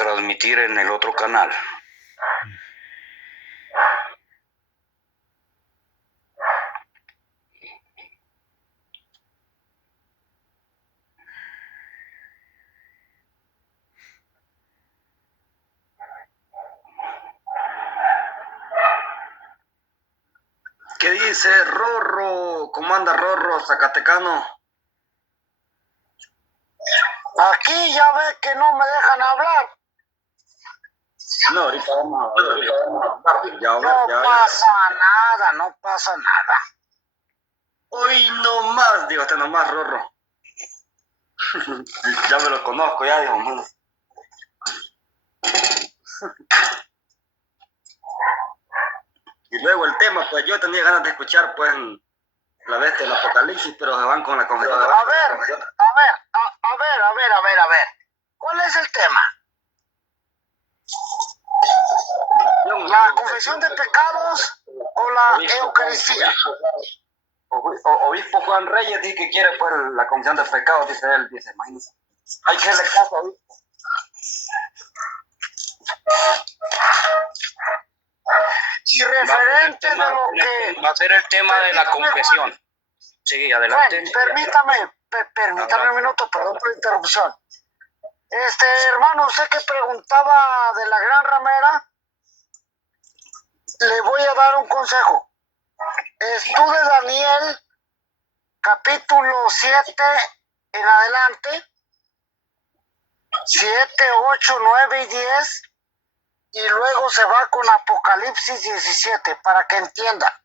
transmitir en el otro canal. ¿Qué dice Rorro? ¿Cómo anda Rorro, Zacatecano? Aquí ya ve que no me dejan hablar. No, ahorita vamos a hablar. No pasa nada, no pasa nada. Hoy no más, digo, no más, Rorro. Ya me lo conozco, ya digo, man. Y luego el tema, pues yo tenía ganas de escuchar, pues, la bestia del Apocalipsis, pero se van con la confesión. A ver. ¿Cuál es el tema? ¿La confesión de pecados o la Eucaristía? Obispo Juan Reyes dice que quiere, pues, la confesión de pecados, dice él, dice, imagínense. Hay que hacerle caso, obispo. Y referente de lo que... Va a ser el tema de la confesión. Sí, adelante. Bueno, permítame un minuto, perdón por la interrupción. Hermano, usted que preguntaba de la gran ramera, le voy a dar un consejo. Estude Daniel, capítulo 7 en adelante, 7, 8, 9 y 10, y luego se va con Apocalipsis 17, para que entienda.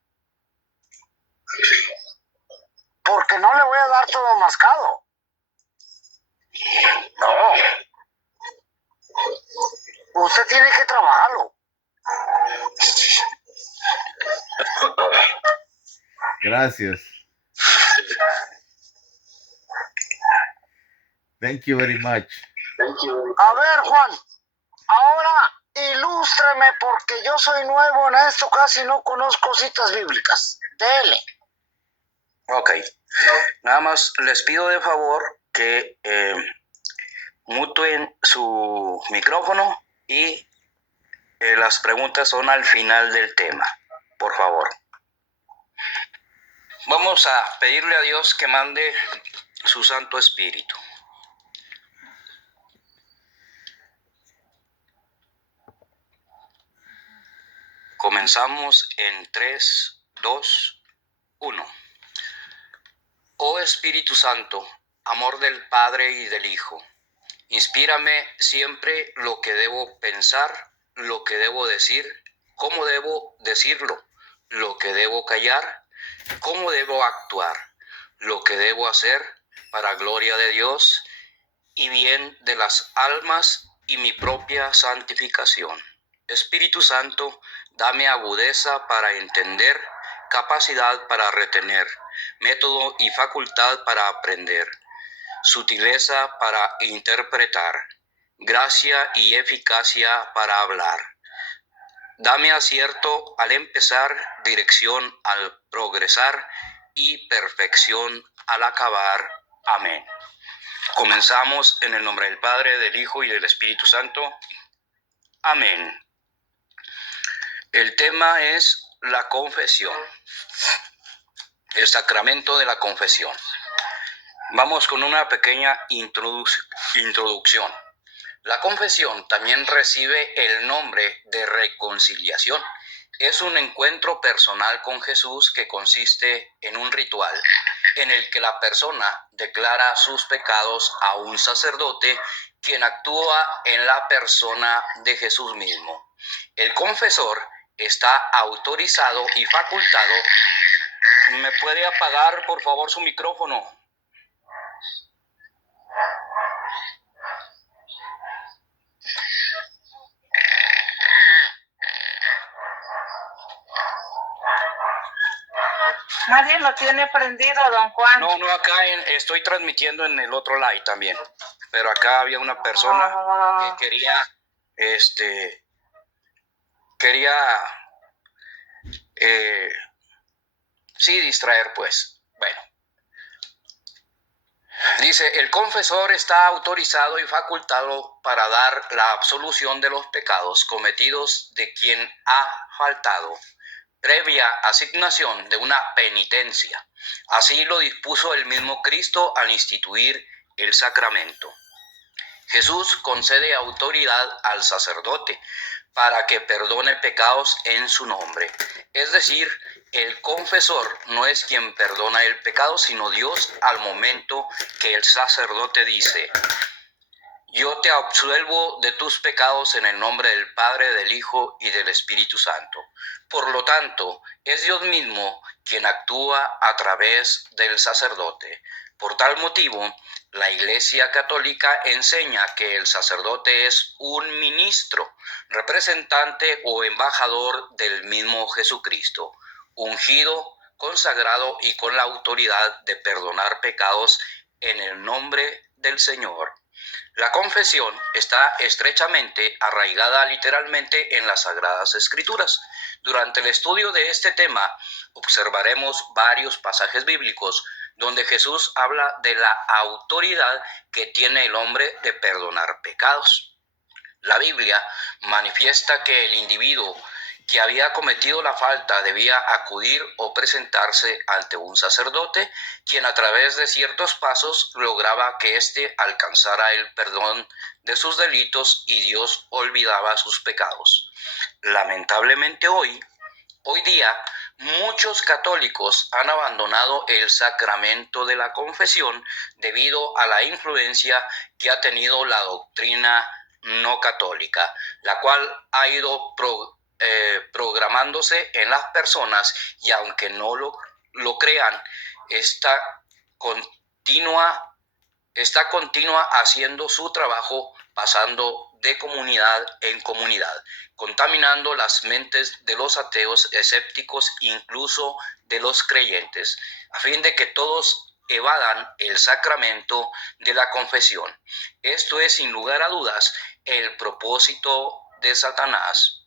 Porque no le voy a dar todo mascado. No. Usted tiene que trabajarlo. Gracias. Thank you very much. A ver, Juan, ahora ilústreme porque yo soy nuevo en esto, casi no conozco citas bíblicas. Dele. Ok. Nada más les pido de favor que muten su micrófono y las preguntas son al final del tema, por favor. Vamos a pedirle a Dios que mande su Santo Espíritu. Comenzamos en 3, 2, 1. Oh Espíritu Santo, amor del Padre y del Hijo, inspírame siempre lo que debo pensar, lo que debo decir, cómo debo decirlo, lo que debo callar, cómo debo actuar, lo que debo hacer para gloria de Dios y bien de las almas y mi propia santificación. Espíritu Santo, dame agudeza para entender, capacidad para retener, método y facultad para aprender, sutileza para interpretar, gracia y eficacia para hablar. Dame acierto al empezar, dirección al progresar y perfección al acabar. Amén. Comenzamos en el nombre del Padre, del Hijo y del Espíritu Santo. Amén. El tema es la confesión, el sacramento de la confesión. Vamos con una pequeña introducción. La confesión también recibe el nombre de reconciliación. Es un encuentro personal con Jesús que consiste en un ritual en el que la persona declara sus pecados a un sacerdote, quien actúa en la persona de Jesús mismo. El confesor está autorizado y facultado. ¿Me puede apagar, por favor, su micrófono? Nadie lo tiene prendido, don Juan. No, acá estoy transmitiendo en el otro live también. Pero acá había una persona que quería distraer, pues. Bueno. Dice, el confesor está autorizado y facultado para dar la absolución de los pecados cometidos de quien ha faltado, previa asignación de una penitencia. Así lo dispuso el mismo Cristo al instituir el sacramento. Jesús concede autoridad al sacerdote para que perdone pecados en su nombre. Es decir, el confesor no es quien perdona el pecado, sino Dios al momento que el sacerdote dice: yo te absuelvo de tus pecados en el nombre del Padre, del Hijo y del Espíritu Santo. Por lo tanto, es Dios mismo quien actúa a través del sacerdote. Por tal motivo, la Iglesia Católica enseña que el sacerdote es un ministro, representante o embajador del mismo Jesucristo, ungido, consagrado y con la autoridad de perdonar pecados en el nombre del Señor. La confesión está estrechamente arraigada literalmente en las Sagradas Escrituras. Durante el estudio de este tema observaremos varios pasajes bíblicos donde Jesús habla de la autoridad que tiene el hombre de perdonar pecados. La Biblia manifiesta que el individuo que había cometido la falta debía acudir o presentarse ante un sacerdote, quien a través de ciertos pasos lograba que éste alcanzara el perdón de sus delitos y Dios olvidaba sus pecados. Lamentablemente hoy día, muchos católicos han abandonado el sacramento de la confesión debido a la influencia que ha tenido la doctrina no católica, la cual ha ido programándose en las personas, y aunque no lo crean, está continua haciendo su trabajo, pasando de comunidad en comunidad, contaminando las mentes de los ateos, escépticos, incluso de los creyentes, a fin de que todos evadan el sacramento de la confesión. Esto es, sin lugar a dudas, el propósito de Satanás.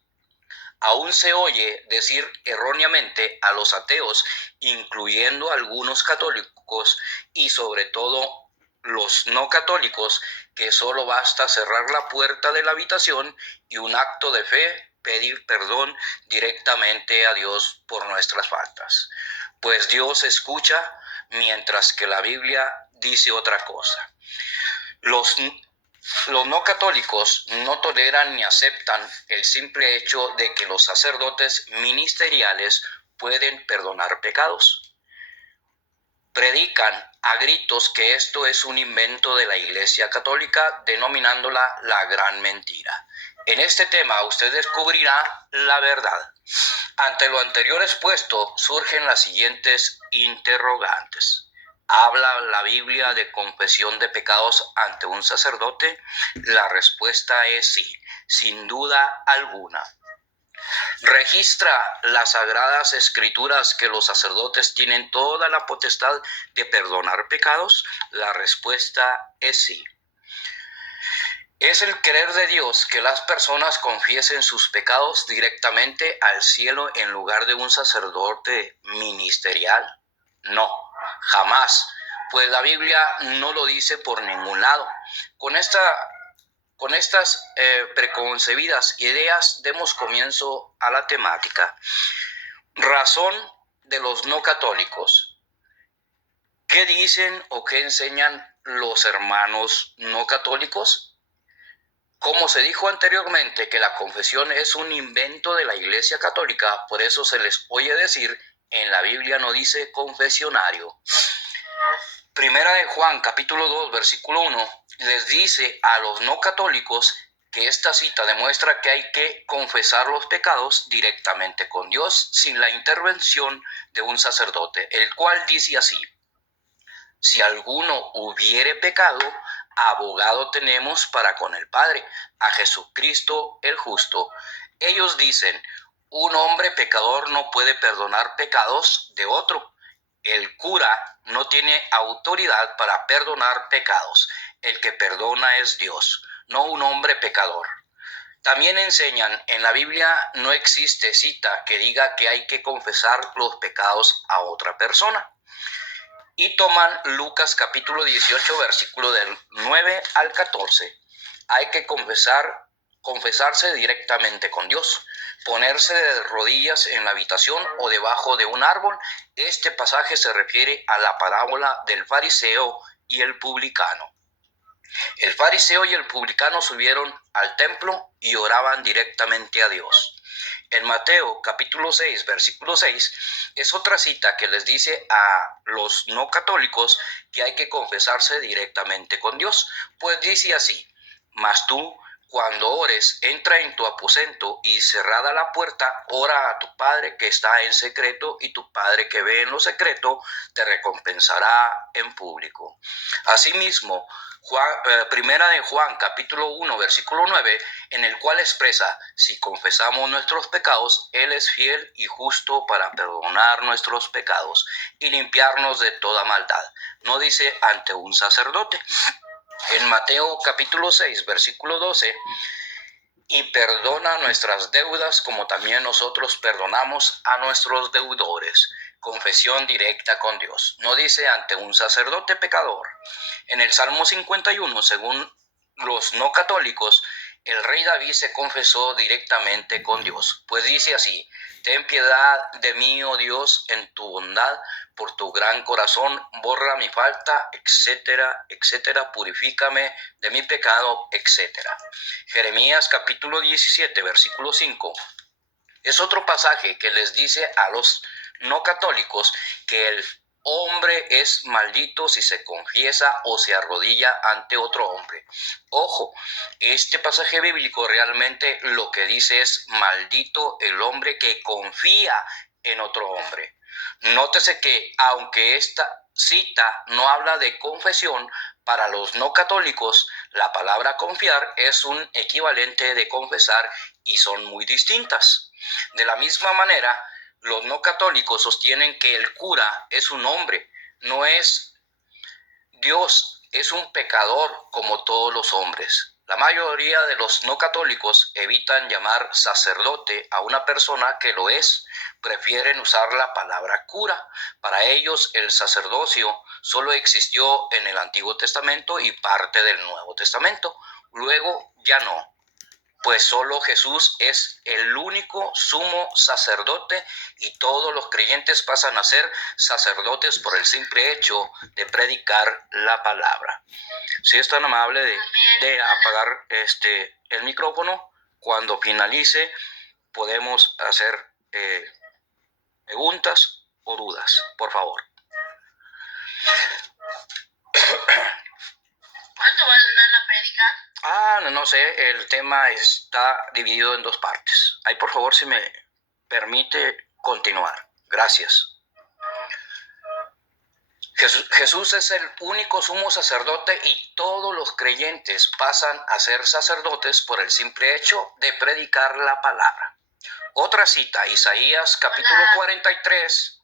Aún se oye decir erróneamente a los ateos, incluyendo algunos católicos y sobre todo los no católicos, que solo basta cerrar la puerta de la habitación y un acto de fe, pedir perdón directamente a Dios por nuestras faltas. Pues Dios escucha, mientras que la Biblia dice otra cosa. Los no católicos no toleran ni aceptan el simple hecho de que los sacerdotes ministeriales pueden perdonar pecados. Predican a gritos que esto es un invento de la Iglesia Católica, denominándola la gran mentira. En este tema usted descubrirá la verdad. Ante lo anterior expuesto surgen las siguientes interrogantes. ¿Habla la Biblia de confesión de pecados ante un sacerdote? La respuesta es sí, sin duda alguna. ¿Registra las Sagradas Escrituras que los sacerdotes tienen toda la potestad de perdonar pecados? La respuesta es sí. ¿Es el querer de Dios que las personas confiesen sus pecados directamente al cielo en lugar de un sacerdote ministerial? No, jamás, pues la Biblia no lo dice por ningún lado. Con estas preconcebidas ideas demos comienzo a la temática. Razón de los no católicos. ¿Qué dicen o qué enseñan los hermanos no católicos? Como se dijo anteriormente que la confesión es un invento de la Iglesia Católica, por eso se les oye decir, en la Biblia no dice confesionario. Primera de Juan, capítulo 2, versículo 1, les dice a los no católicos que esta cita demuestra que hay que confesar los pecados directamente con Dios sin la intervención de un sacerdote, el cual dice así: si alguno hubiere pecado, abogado tenemos para con el Padre, a Jesucristo el justo. Ellos dicen, un hombre pecador no puede perdonar pecados de otro. El cura no tiene autoridad para perdonar pecados. El que perdona es Dios, no un hombre pecador. También enseñan, en la Biblia no existe cita que diga que hay que confesar los pecados a otra persona. y toman Lucas capítulo 18, versículo del 9 al 14. Hay que confesarse directamente con Dios, ponerse de rodillas en la habitación o debajo de un árbol. Este pasaje se refiere a la parábola del fariseo y el publicano. El fariseo y el publicano subieron al templo y oraban directamente a Dios. En Mateo capítulo 6, versículo 6, es otra cita que les dice a los no católicos que hay que confesarse directamente con Dios. Pues dice así: mas tú, cuando ores, entra en tu aposento y cerrada la puerta, ora a tu Padre que está en secreto, y tu Padre que ve en lo secreto te recompensará en público. Asimismo, Primera de Juan capítulo 1 versículo 9, en el cual expresa: si confesamos nuestros pecados, Él es fiel y justo para perdonar nuestros pecados y limpiarnos de toda maldad. No dice ante un sacerdote. En Mateo capítulo 6 versículo 12, y perdona nuestras deudas como también nosotros perdonamos a nuestros deudores. Confesión directa con Dios. No dice ante un sacerdote pecador. En el Salmo 51, según los no católicos, el rey David se confesó directamente con Dios, pues dice así: ten piedad de mí, oh Dios, en tu bondad, por tu gran corazón, borra mi falta, etcétera, etcétera, purifícame de mi pecado, etcétera. Jeremías capítulo 17, versículo 5. Es otro pasaje que les dice a los no católicos que el hombre es maldito si se confiesa o se arrodilla ante otro hombre. Ojo, este pasaje bíblico realmente lo que dice es: maldito el hombre que confía en otro hombre. Nótese que aunque esta cita no habla de confesión, para los no católicos la palabra confiar es un equivalente de confesar y son muy distintas. De la misma manera, los no católicos sostienen que el cura es un hombre, no es Dios, es un pecador como todos los hombres. La mayoría de los no católicos evitan llamar sacerdote a una persona que lo es, prefieren usar la palabra cura. Para ellos el sacerdocio solo existió en el Antiguo Testamento y parte del Nuevo Testamento. Luego ya no, pues solo Jesús es el único sumo sacerdote y todos los creyentes pasan a ser sacerdotes por el simple hecho de predicar la palabra. Si es tan amable de apagar el micrófono, cuando finalice podemos hacer preguntas o dudas, por favor. ¿Cuánto va a durar la prédica? No sé, el tema está dividido en dos partes. Ahí, por favor, si me permite continuar. Gracias. Jesús es el único sumo sacerdote y todos los creyentes pasan a ser sacerdotes por el simple hecho de predicar la palabra. Otra cita, Isaías capítulo 43.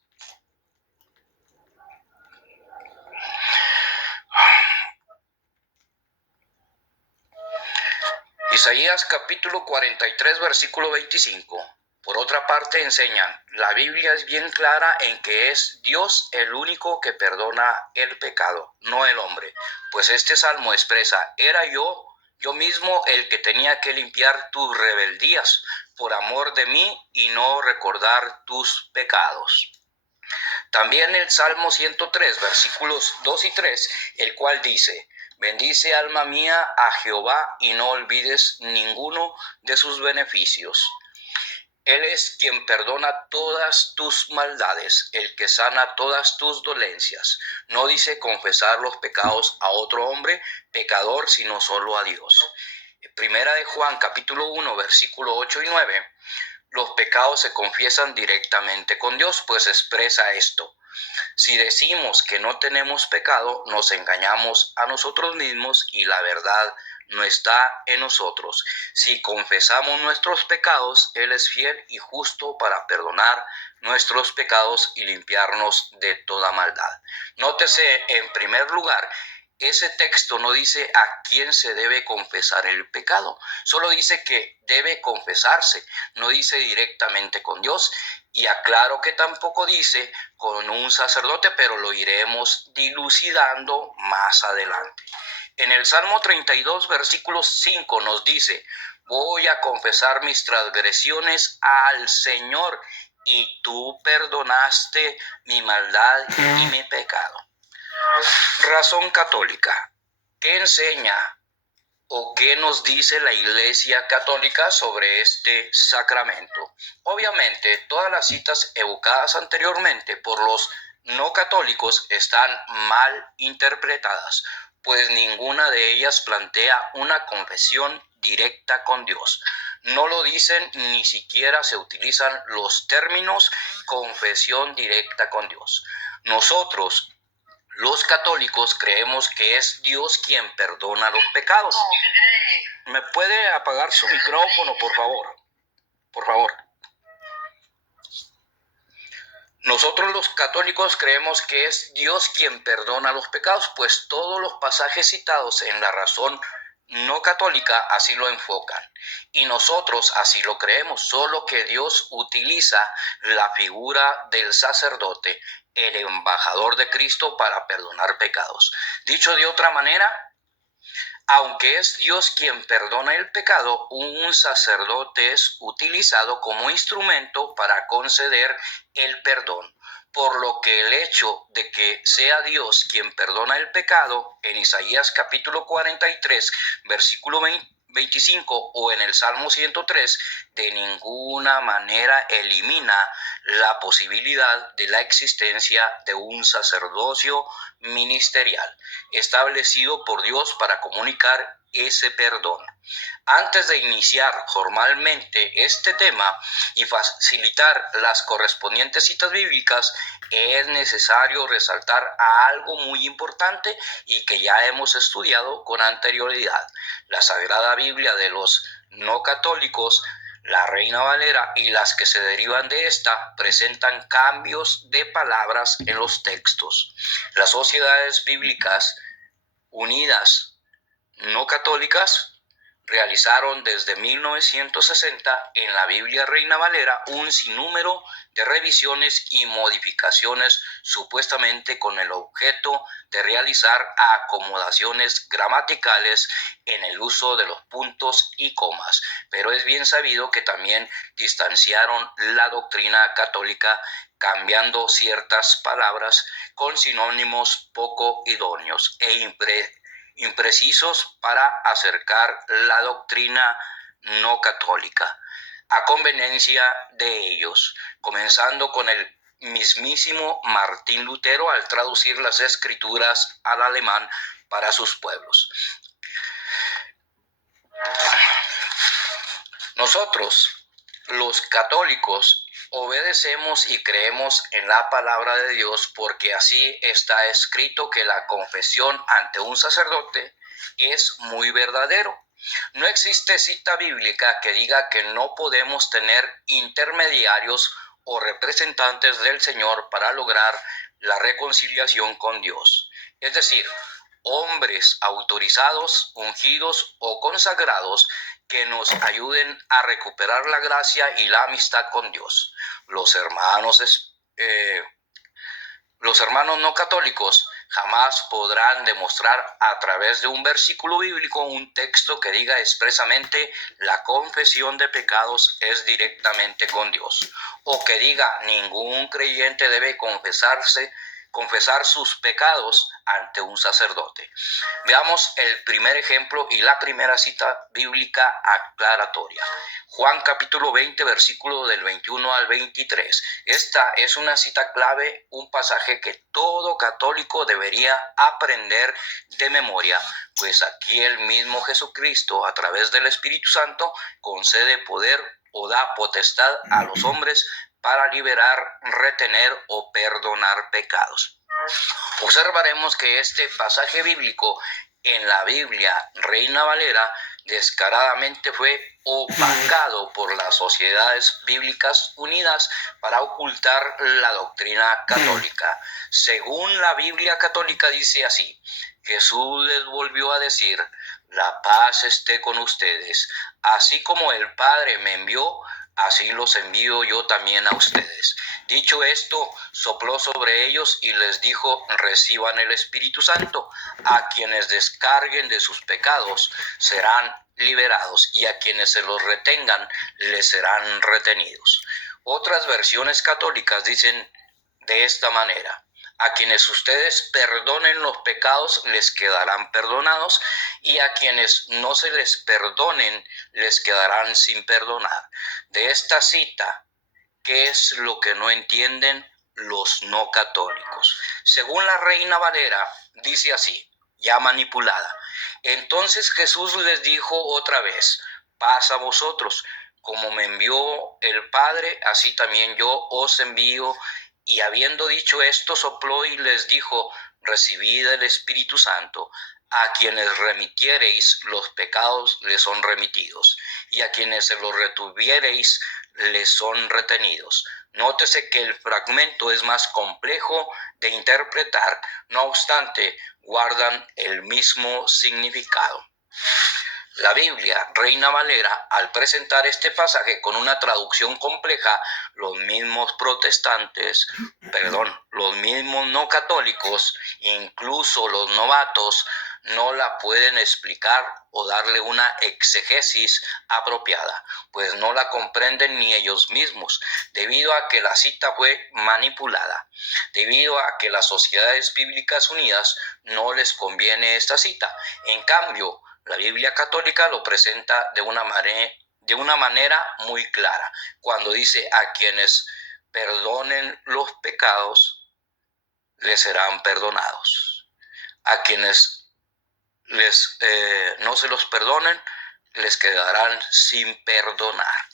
Isaías capítulo 43, versículo 25. Por otra parte enseñan, la Biblia es bien clara en que es Dios el único que perdona el pecado, no el hombre. Pues este salmo expresa: era yo mismo el que tenía que limpiar tus rebeldías por amor de mí y no recordar tus pecados. También el Salmo 103, versículos 2 y 3, el cual dice: bendice alma mía a Jehová y no olvides ninguno de sus beneficios. Él es quien perdona todas tus maldades, el que sana todas tus dolencias. No dice confesar los pecados a otro hombre pecador, sino solo a Dios. Primera de Juan capítulo 1, versículo 8 y 9. Los pecados se confiesan directamente con Dios, pues expresa esto: si decimos que no tenemos pecado, nos engañamos a nosotros mismos y la verdad no está en nosotros. Si confesamos nuestros pecados, Él es fiel y justo para perdonar nuestros pecados y limpiarnos de toda maldad. Nótese en primer lugar ese texto no dice a quién se debe confesar el pecado, solo dice que debe confesarse, no dice directamente con Dios. Y aclaro que tampoco dice con un sacerdote, pero lo iremos dilucidando más adelante. En el Salmo 32, versículo 5 nos dice: voy a confesar mis transgresiones al Señor, y tú perdonaste mi maldad y mi pecado. Razón católica. ¿Qué enseña o qué nos dice la Iglesia Católica sobre este sacramento? Obviamente, todas las citas evocadas anteriormente por los no católicos están mal interpretadas, pues ninguna de ellas plantea una confesión directa con Dios. No lo dicen, ni siquiera se utilizan los términos confesión directa con Dios. Nosotros, los católicos, creemos que es Dios quien perdona los pecados. ¿Me puede apagar su micrófono, por favor? Por favor. Nosotros los católicos creemos que es Dios quien perdona los pecados, pues todos los pasajes citados en la razón no católica así lo enfocan. Y nosotros así lo creemos, solo que Dios utiliza la figura del sacerdote, el embajador de Cristo, para perdonar pecados. Dicho de otra manera, aunque es Dios quien perdona el pecado, un sacerdote es utilizado como instrumento para conceder el perdón. Por lo que el hecho de que sea Dios quien perdona el pecado, en Isaías capítulo 43, versículo 25, o en el Salmo 103, de ninguna manera elimina la posibilidad de la existencia de un sacerdocio ministerial establecido por Dios para comunicar ese perdón. Antes de iniciar formalmente este tema y facilitar las correspondientes citas bíblicas, es necesario resaltar algo muy importante y que ya hemos estudiado con anterioridad. La Sagrada Biblia de los no católicos, la Reina Valera y las que se derivan de esta, presentan cambios de palabras en los textos. Las sociedades bíblicas unidas no católicas realizaron desde 1960 en la Biblia Reina Valera un sinnúmero de revisiones y modificaciones, supuestamente con el objeto de realizar acomodaciones gramaticales en el uso de los puntos y comas, pero es bien sabido que también distanciaron la doctrina católica cambiando ciertas palabras con sinónimos poco idóneos e imprecisos para acercar la doctrina no católica a conveniencia de ellos, comenzando con el mismísimo Martín Lutero al traducir las escrituras al alemán para sus pueblos. Nosotros, los católicos, obedecemos y creemos en la palabra de Dios porque así está escrito que la confesión ante un sacerdote es muy verdadero. No existe cita bíblica que diga que no podemos tener intermediarios o representantes del Señor para lograr la reconciliación con Dios. Es decir, hombres autorizados, ungidos o consagrados que nos ayuden a recuperar la gracia y la amistad con Dios. Los hermanos no católicos jamás podrán demostrar a través de un versículo bíblico, un texto que diga expresamente la confesión de pecados es directamente con Dios, o que diga ningún creyente debe confesar sus pecados ante un sacerdote. Veamos el primer ejemplo y la primera cita bíblica aclaratoria. Juan capítulo 20, versículo del 21 al 23. Esta es una cita clave, un pasaje que todo católico debería aprender de memoria, pues aquí el mismo Jesucristo, a través del Espíritu Santo, concede poder o da potestad a los hombres para liberar, retener o perdonar pecados. Observaremos que este pasaje bíblico en la Biblia Reina Valera descaradamente fue opacado por las sociedades bíblicas unidas para ocultar la doctrina católica. Según la Biblia católica dice así: Jesús les volvió a decir: la paz esté con ustedes. Así como el Padre me envió, así los envío yo también a ustedes. Dicho esto, sopló sobre ellos y les dijo: reciban el Espíritu Santo. A quienes descarguen de sus pecados serán liberados, y a quienes se los retengan les serán retenidos. Otras versiones católicas dicen de esta manera: a quienes ustedes perdonen los pecados les quedarán perdonados, y a quienes no se les perdonen les quedarán sin perdonar. De esta cita, ¿qué es lo que no entienden los no católicos? Según la Reina Valera, dice así, ya manipulada: entonces Jesús les dijo otra vez: paz a vosotros. Como me envió el Padre, así también yo os envío. Y habiendo dicho esto, sopló y les dijo: recibid el Espíritu Santo. A quienes remitiereis los pecados les son remitidos, y a quienes se los retuviereis les son retenidos. Nótese que el fragmento es más complejo de interpretar, no obstante, guardan el mismo significado. La Biblia, Reina Valera, al presentar este pasaje con una traducción compleja, los mismos no católicos, incluso los novatos, no la pueden explicar o darle una exegesis apropiada, pues no la comprenden ni ellos mismos, debido a que la cita fue manipulada, debido a que las Sociedades Bíblicas Unidas no les conviene esta cita. En cambio, la Biblia católica lo presenta de una manera muy clara, cuando dice: a quienes perdonen los pecados les serán perdonados, a quienes no se los perdonen les quedarán sin perdonar.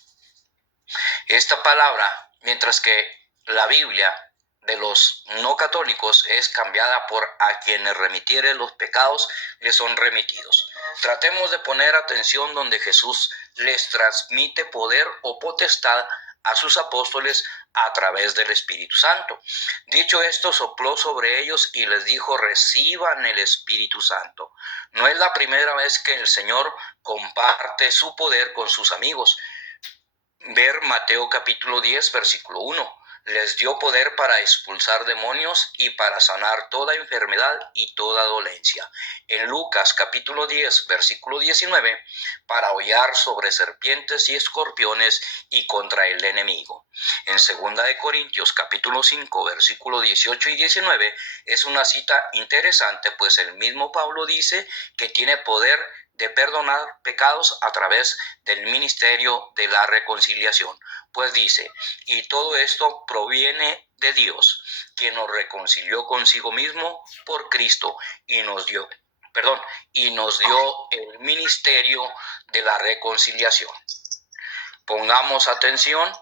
Esta palabra, mientras que la Biblia de los no católicos es cambiada por: a quienes remitieren los pecados les son remitidos. Tratemos de poner atención donde Jesús les transmite poder o potestad a sus apóstoles a través del Espíritu Santo. Dicho esto, sopló sobre ellos y les dijo: reciban el Espíritu Santo. No es la primera vez que el Señor comparte su poder con sus amigos. Ver Mateo capítulo 10, versículo 1. Les dio poder para expulsar demonios y para sanar toda enfermedad y toda dolencia. En Lucas capítulo 10, versículo 19, para hollar sobre serpientes y escorpiones y contra el enemigo. En 2 de Corintios capítulo 5, versículo 18 y 19, es una cita interesante, pues el mismo Pablo dice que tiene poder de perdonar pecados a través del ministerio de la reconciliación. Pues dice: y todo esto proviene de Dios, quien nos reconcilió consigo mismo por Cristo y nos dio el ministerio de la reconciliación. Pongamos atención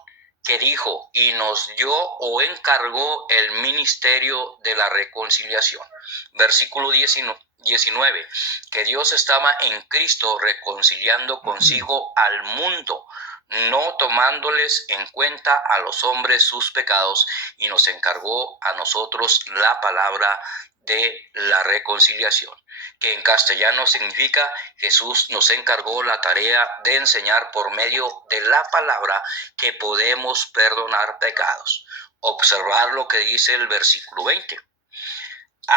que dijo: y nos dio o encargó el ministerio de la reconciliación. Versículo 19, que Dios estaba en Cristo reconciliando consigo al mundo, no tomándoles en cuenta a los hombres sus pecados, y nos encargó a nosotros la palabra de la reconciliación, que en castellano significa: Jesús nos encargó la tarea de enseñar por medio de la palabra que podemos perdonar pecados. Observar lo que dice el versículo 20.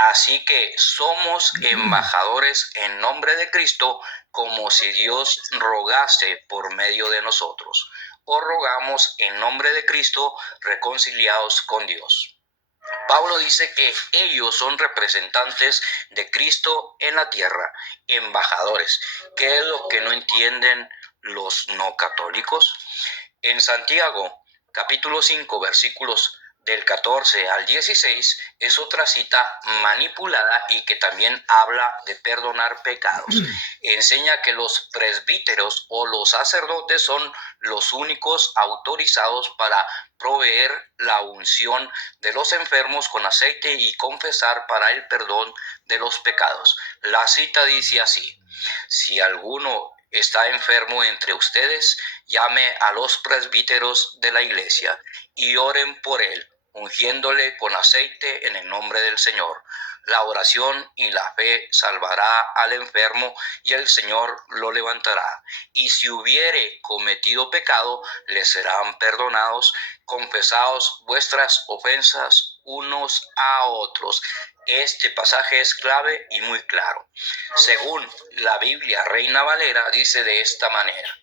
Así que somos embajadores en nombre de Cristo, como si Dios rogase por medio de nosotros. O rogamos en nombre de Cristo, reconciliados con Dios. Pablo dice que ellos son representantes de Cristo en la tierra, embajadores. ¿Qué es lo que no entienden los no católicos? En Santiago, capítulo 5, versículos del 14 al 16, es otra cita manipulada y que también habla de perdonar pecados. Enseña que los presbíteros o los sacerdotes son los únicos autorizados para proveer la unción de los enfermos con aceite y confesar para el perdón de los pecados. La cita dice así: si alguno está enfermo entre ustedes, llame a los presbíteros de la iglesia y oren por él, ungiéndole con aceite en el nombre del Señor. La oración y la fe salvará al enfermo y el Señor lo levantará. Y si hubiere cometido pecado, le serán perdonados. Confesaos vuestras ofensas unos a otros. Este pasaje es clave y muy claro. Según la Biblia Reina Valera, dice de esta manera: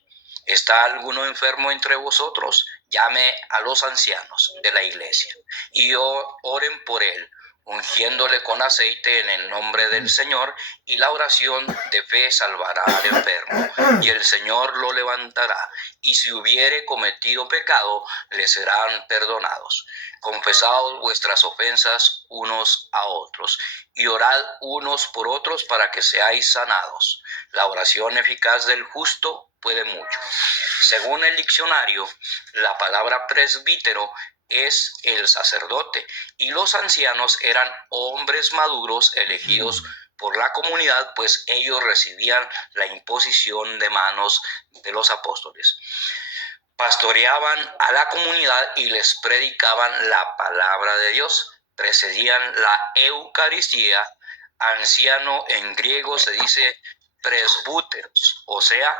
¿está alguno enfermo entre vosotros? Llame a los ancianos de la iglesia y oren por él, ungiéndole con aceite en el nombre del Señor, y la oración de fe salvará al enfermo, y el Señor lo levantará. Y si hubiere cometido pecado, le serán perdonados. Confesaos vuestras ofensas unos a otros, y orad unos por otros para que seáis sanados. La oración eficaz del justo puede mucho. Según el diccionario, la palabra presbítero es el sacerdote, y los ancianos eran hombres maduros elegidos por la comunidad, pues ellos recibían la imposición de manos de los apóstoles. Pastoreaban a la comunidad y les predicaban la palabra de Dios. Precedían la Eucaristía. Anciano en griego se dice presbúteros, o sea,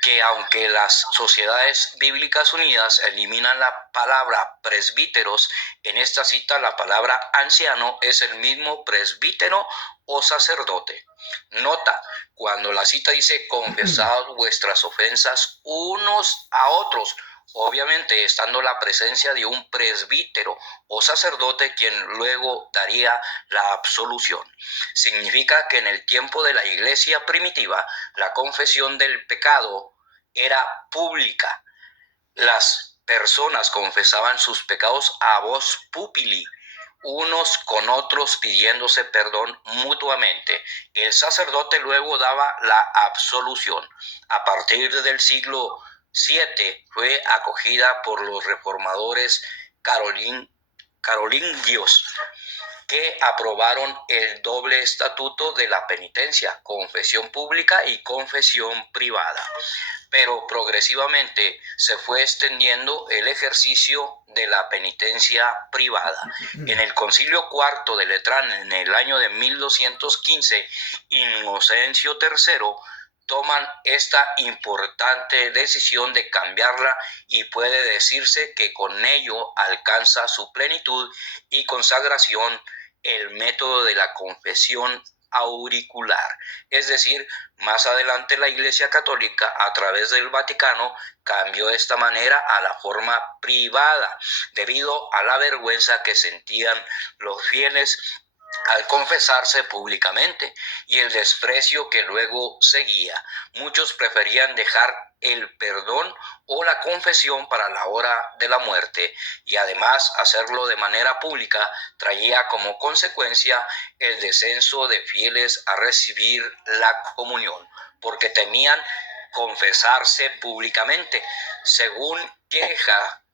que aunque las sociedades bíblicas unidas eliminan la palabra presbíteros, en esta cita la palabra anciano es el mismo presbítero o sacerdote. Nota, cuando la cita dice confesad vuestras ofensas unos a otros, obviamente estando la presencia de un presbítero o sacerdote quien luego daría la absolución. Significa que en el tiempo de la iglesia primitiva la confesión del pecado era pública. Las personas confesaban sus pecados a voz púbili, unos con otros pidiéndose perdón mutuamente. El sacerdote luego daba la absolución. A partir del siglo VII fue acogida por los reformadores carolingios, que aprobaron el doble estatuto de la penitencia, confesión pública y confesión privada. Pero progresivamente se fue extendiendo el ejercicio de la penitencia privada. En el Concilio IV de Letrán, en el año de 1215, Inocencio III toman esta importante decisión de cambiarla, y puede decirse que con ello alcanza su plenitud y consagración el método de la confesión auricular. Es decir, más adelante la Iglesia Católica, a través del Vaticano, cambió esta manera a la forma privada, debido a la vergüenza que sentían los fieles al confesarse públicamente y el desprecio que luego seguía. Muchos preferían dejar el perdón o la confesión para la hora de la muerte, y además hacerlo de manera pública traía como consecuencia el descenso de fieles a recibir la comunión, porque temían confesarse públicamente. Según queja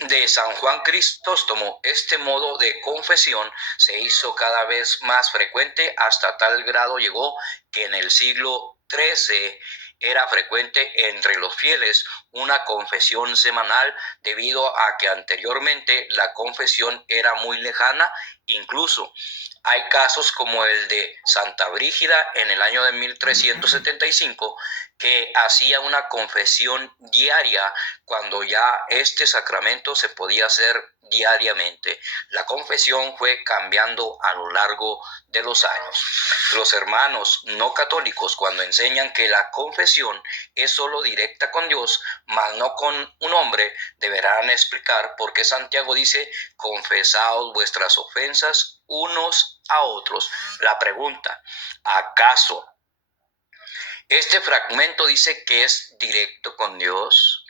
de San Juan Crisóstomo, este modo de confesión se hizo cada vez más frecuente, hasta tal grado llegó que en el siglo XIII era frecuente entre los fieles una confesión semanal, debido a que anteriormente la confesión era muy lejana. Incluso hay casos como el de Santa Brígida en el año de 1375, que hacía una confesión diaria cuando ya este sacramento se podía hacer diariamente. La confesión fue cambiando a lo largo de los años. Los hermanos no católicos, cuando enseñan que la confesión es solo directa con Dios, mas no con un hombre, deberán explicar por qué Santiago dice: confesaos vuestras ofensas unos a otros. La pregunta: ¿acaso este fragmento dice que es directo con Dios?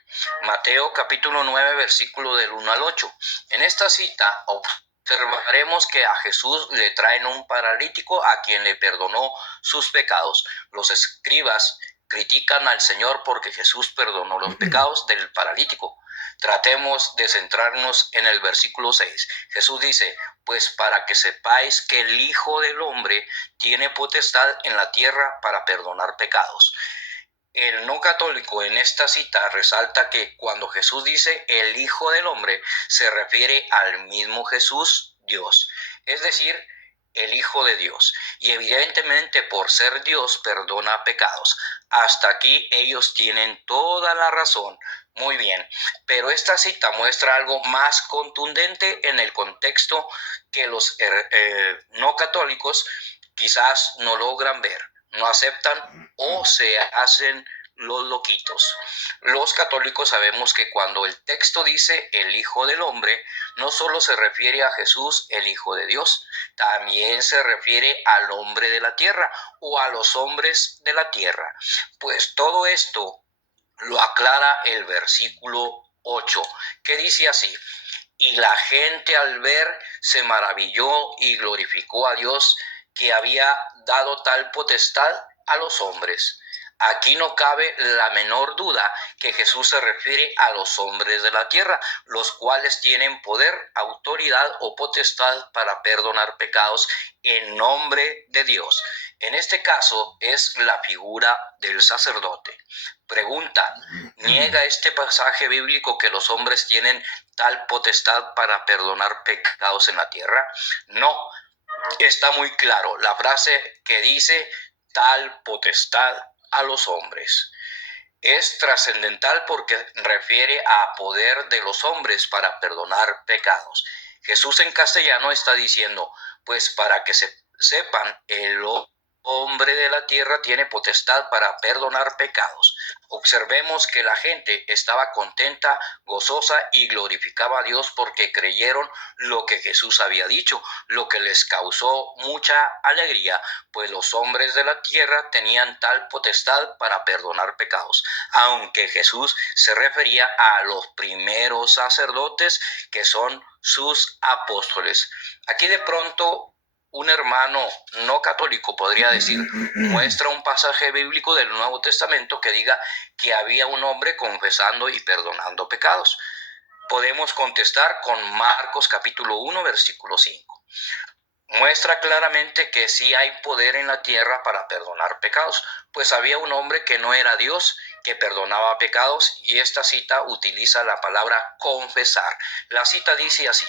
Mateo capítulo 9, versículo del 1 al 8. En esta cita observaremos que a Jesús le traen un paralítico a quien le perdonó sus pecados. Los escribas critican al Señor porque Jesús perdonó los pecados del paralítico. Tratemos de centrarnos en el versículo 6. Jesús dice: pues para que sepáis que el Hijo del Hombre tiene potestad en la tierra para perdonar pecados. El no católico en esta cita resalta que cuando Jesús dice el Hijo del Hombre, se refiere al mismo Jesús, Dios, es decir, el Hijo de Dios. Y evidentemente por ser Dios perdona pecados. Hasta aquí ellos tienen toda la razón. Muy bien, pero esta cita muestra algo más contundente en el contexto que los no católicos quizás no logran ver, no aceptan o se hacen los loquitos. Los católicos sabemos que cuando el texto dice el Hijo del Hombre, no solo se refiere a Jesús, el Hijo de Dios, también se refiere al hombre de la tierra o a los hombres de la tierra. Pues todo esto lo aclara el versículo 8, que dice así: y la gente al ver se maravilló y glorificó a Dios, que había dado tal potestad a los hombres. Aquí no cabe la menor duda que Jesús se refiere a los hombres de la tierra, los cuales tienen poder, autoridad o potestad para perdonar pecados en nombre de Dios. En este caso es la figura del sacerdote. Pregunta: ¿niega este pasaje bíblico que los hombres tienen tal potestad para perdonar pecados en la tierra? No, está muy claro la frase que dice tal potestad a los hombres. Es trascendental porque refiere a poder de los hombres para perdonar pecados. Jesús en castellano está diciendo, pues para que sepan, el hombre de la tierra tiene potestad para perdonar pecados. Observemos que la gente estaba contenta, gozosa y glorificaba a Dios porque creyeron lo que Jesús había dicho, lo que les causó mucha alegría, pues los hombres de la tierra tenían tal potestad para perdonar pecados, aunque Jesús se refería a los primeros sacerdotes, que son sus apóstoles. Aquí de pronto un hermano no católico podría decir, muestra un pasaje bíblico del Nuevo Testamento que diga que había un hombre confesando y perdonando pecados. Podemos contestar con Marcos capítulo 1, versículo 5. Muestra claramente que sí hay poder en la tierra para perdonar pecados, pues había un hombre que no era Dios, que perdonaba pecados, y esta cita utiliza la palabra confesar. La cita dice así: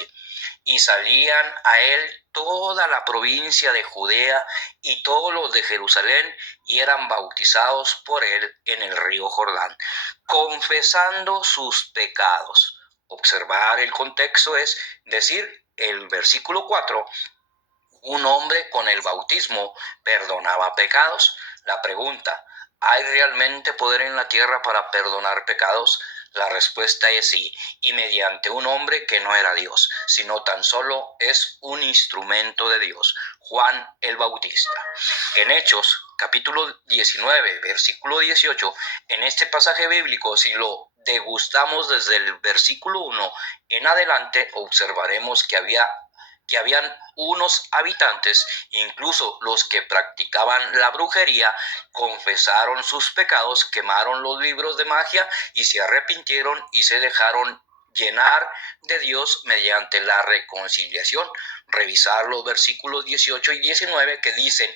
y salían a él toda la provincia de Judea y todos los de Jerusalén, y eran bautizados por él en el río Jordán, confesando sus pecados. Observar el contexto es decir, el versículo 4, un hombre con el bautismo perdonaba pecados. La pregunta: ¿hay realmente poder en la tierra para perdonar pecados? La respuesta es sí, y mediante un hombre que no era Dios, sino tan solo es un instrumento de Dios, Juan el Bautista. En Hechos, capítulo 19, versículo 18, en este pasaje bíblico, si lo degustamos desde el versículo 1 en adelante, observaremos que habían unos habitantes, incluso los que practicaban la brujería, confesaron sus pecados, quemaron los libros de magia y se arrepintieron y se dejaron llenar de Dios mediante la reconciliación. Revisar los versículos 18 y 19 que dicen: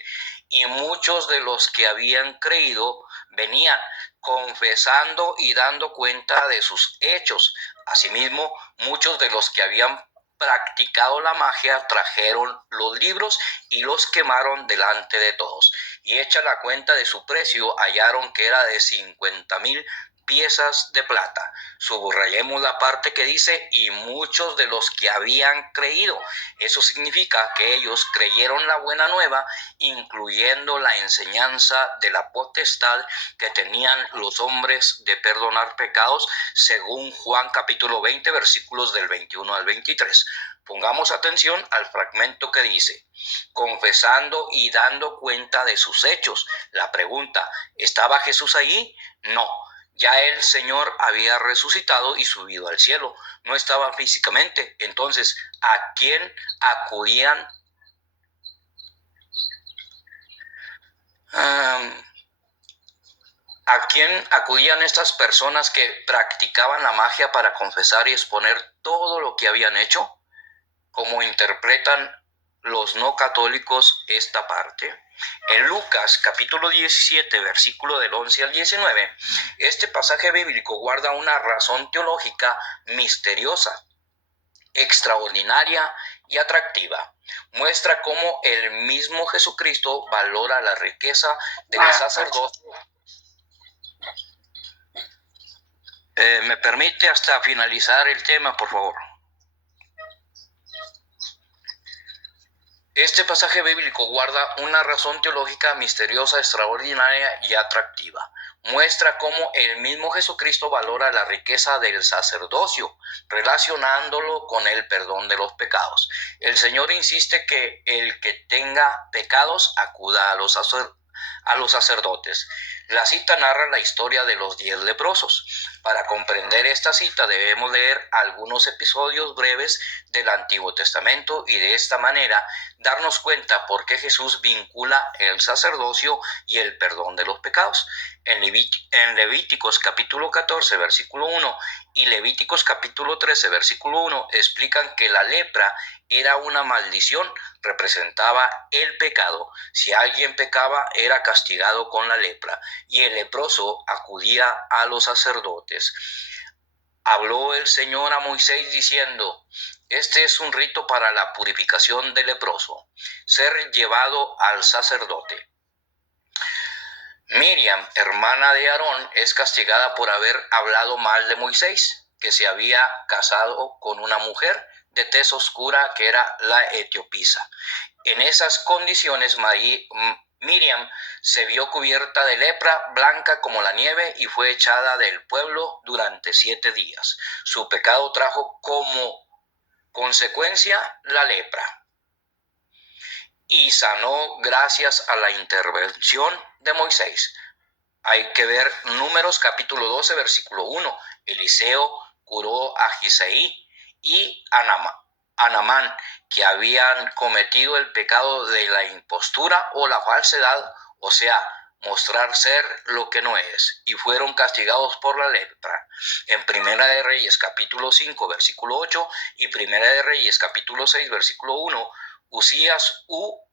y muchos de los que habían creído venían confesando y dando cuenta de sus hechos. Asimismo, muchos de los que habían practicado la magia trajeron los libros y los quemaron delante de todos, y hecha la cuenta de su precio hallaron que era de 50,000 piezas de plata. Subrayemos la parte que dice y muchos de los que habían creído. Eso significa que ellos creyeron la buena nueva, incluyendo la enseñanza de la potestad que tenían los hombres de perdonar pecados, según Juan capítulo 20, versículos del 21 al 23. Pongamos atención al fragmento que dice: confesando y dando cuenta de sus hechos. La pregunta: ¿estaba Jesús allí? No. Ya el Señor había resucitado y subido al cielo. No estaba físicamente. Entonces, ¿a quién acudían? ¿A quién acudían estas personas que practicaban la magia para confesar y exponer todo lo que habían hecho? Como interpretan los no católicos esta parte. En Lucas capítulo 17, versículo del 11 al 19, este pasaje bíblico guarda una razón teológica misteriosa, extraordinaria y atractiva. Muestra cómo el mismo Jesucristo valora la riqueza del sacerdocio. ¿Me permite hasta finalizar el tema, por favor? Este pasaje bíblico guarda una razón teológica misteriosa, extraordinaria y atractiva. Muestra cómo el mismo Jesucristo valora la riqueza del sacerdocio, relacionándolo con el perdón de los pecados. El Señor insiste que el que tenga pecados acuda a los sacerdotes. La cita narra la historia de los 10 leprosos. Para comprender esta cita debemos leer algunos episodios breves del Antiguo Testamento y de esta manera darnos cuenta por qué Jesús vincula el sacerdocio y el perdón de los pecados. En Levíticos capítulo 14, versículo 1 y Levíticos capítulo 13, versículo 1 explican que la lepra era una maldición, representaba el pecado. Si alguien pecaba, era castigado con la lepra y el leproso acudía a los sacerdotes. Habló el Señor a Moisés diciendo: este es un rito para la purificación del leproso, ser llevado al sacerdote. Miriam, hermana de Aarón, es castigada por haber hablado mal de Moisés, que se había casado con una mujer de tez oscura que era la etiopisa. En esas condiciones, Miriam se vio cubierta de lepra blanca como la nieve y fue echada del pueblo durante 7 días. Su pecado trajo como consecuencia la lepra y sanó gracias a la intervención de Moisés. Hay que ver Números capítulo 12, versículo 1. Eliseo curó a Gisaí y a Naamán, que habían cometido el pecado de la impostura o la falsedad, o sea, mostrar ser lo que no es, y fueron castigados por la lepra. En Primera de Reyes capítulo 5, versículo 8 y Primera de Reyes capítulo 6, versículo 1,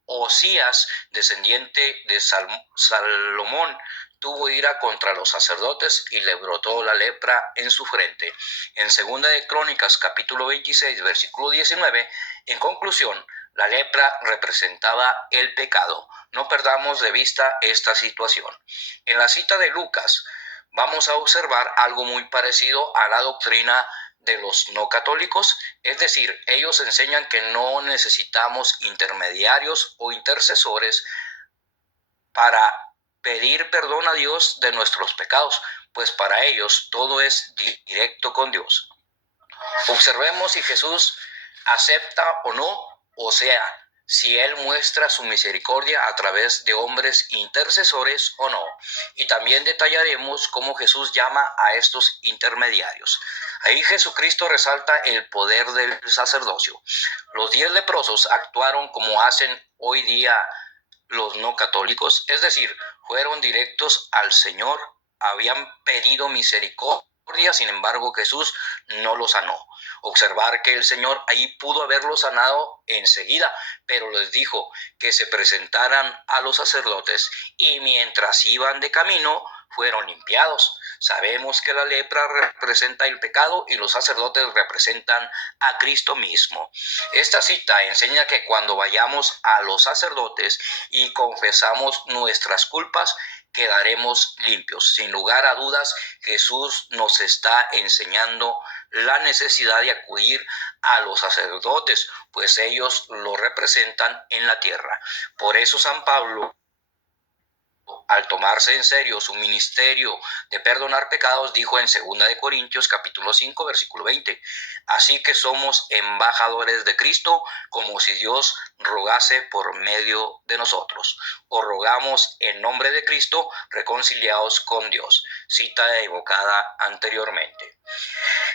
Osías, descendiente de Salomón, tuvo ira contra los sacerdotes y le brotó la lepra en su frente. En Segunda de Crónicas, capítulo 26, versículo 19, en conclusión, la lepra representaba el pecado. No perdamos de vista esta situación. En la cita de Lucas, vamos a observar algo muy parecido a la doctrina de los no católicos, es decir, ellos enseñan que no necesitamos intermediarios o intercesores para pedir perdón a Dios de nuestros pecados, pues para ellos todo es directo con Dios. Observemos si Jesús acepta o no, o sea, si Él muestra su misericordia a través de hombres intercesores o no. Y también detallaremos cómo Jesús llama a estos intermediarios. Ahí Jesucristo resalta el poder del sacerdocio. Los 10 leprosos actuaron como hacen hoy día los no católicos, es decir, fueron directos al Señor, habían pedido misericordia, sin embargo Jesús no los sanó. Observar que el Señor ahí pudo haberlos sanado enseguida, pero les dijo que se presentaran a los sacerdotes y mientras iban de camino fueron limpiados. Sabemos que la lepra representa el pecado y los sacerdotes representan a Cristo mismo. Esta cita enseña que cuando vayamos a los sacerdotes y confesamos nuestras culpas, quedaremos limpios. Sin lugar a dudas, Jesús nos está enseñando la necesidad de acudir a los sacerdotes, pues ellos lo representan en la tierra. Por eso San Pablo, al tomarse en serio su ministerio de perdonar pecados, dijo en 2 de Corintios capítulo 5 versículo 20: así que somos embajadores de Cristo, como si Dios rogase por medio de nosotros. Os rogamos en nombre de Cristo, reconciliados con Dios. Cita evocada anteriormente.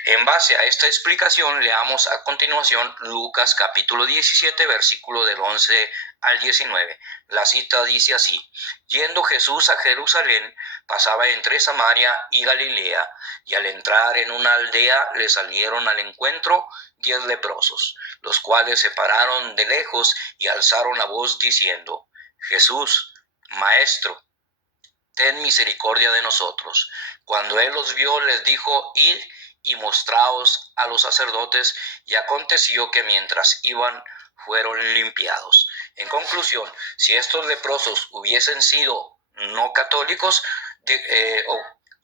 En base a esta explicación, leamos a continuación Lucas capítulo 17, versículo del 11 al 19. La cita dice así: Yendo Jesús a Jerusalén, pasaba entre Samaria y Galilea, y al entrar en una aldea le salieron al encuentro 10 leprosos, los cuales se pararon de lejos y alzaron la voz diciendo: Jesús, Maestro, ten misericordia de nosotros. Cuando él los vio, les dijo: Id y mostraos a los sacerdotes. Y aconteció que mientras iban, fueron limpiados. En conclusión, si estos leprosos hubiesen sido no católicos,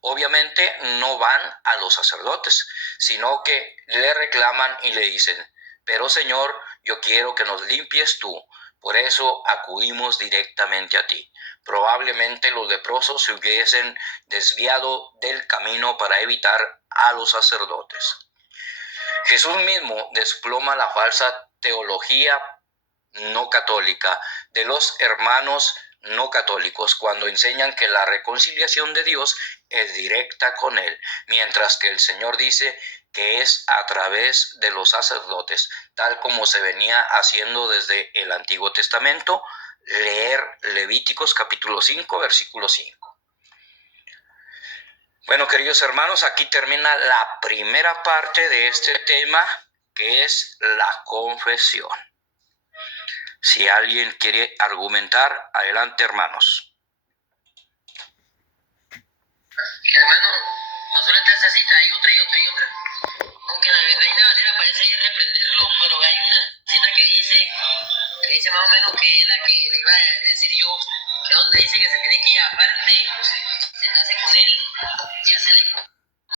obviamente no van a los sacerdotes, sino que le reclaman y le dicen: pero Señor, yo quiero que nos limpies tú, por eso acudimos directamente a ti. Probablemente los leprosos se hubiesen desviado del camino para evitar a los sacerdotes. Jesús mismo desploma la falsa teología no católica de los hermanos no católicos cuando enseñan que la reconciliación de Dios es directa con Él, mientras que el Señor dice que es a través de los sacerdotes, tal como se venía haciendo desde el Antiguo Testamento. Leer Levíticos capítulo 5, versículo 5. Bueno, queridos hermanos, aquí termina la primera parte de este tema, que es la confesión. Si alguien quiere argumentar, adelante, hermanos. Hermano, no solo está esa cita, hay otra. Aunque la Reina Valera parece reprenderlo, pero hay una cita que dice más o menos que es la que le iba a decir yo, que donde dice que se tiene que ir aparte, sentarse con él y hacerle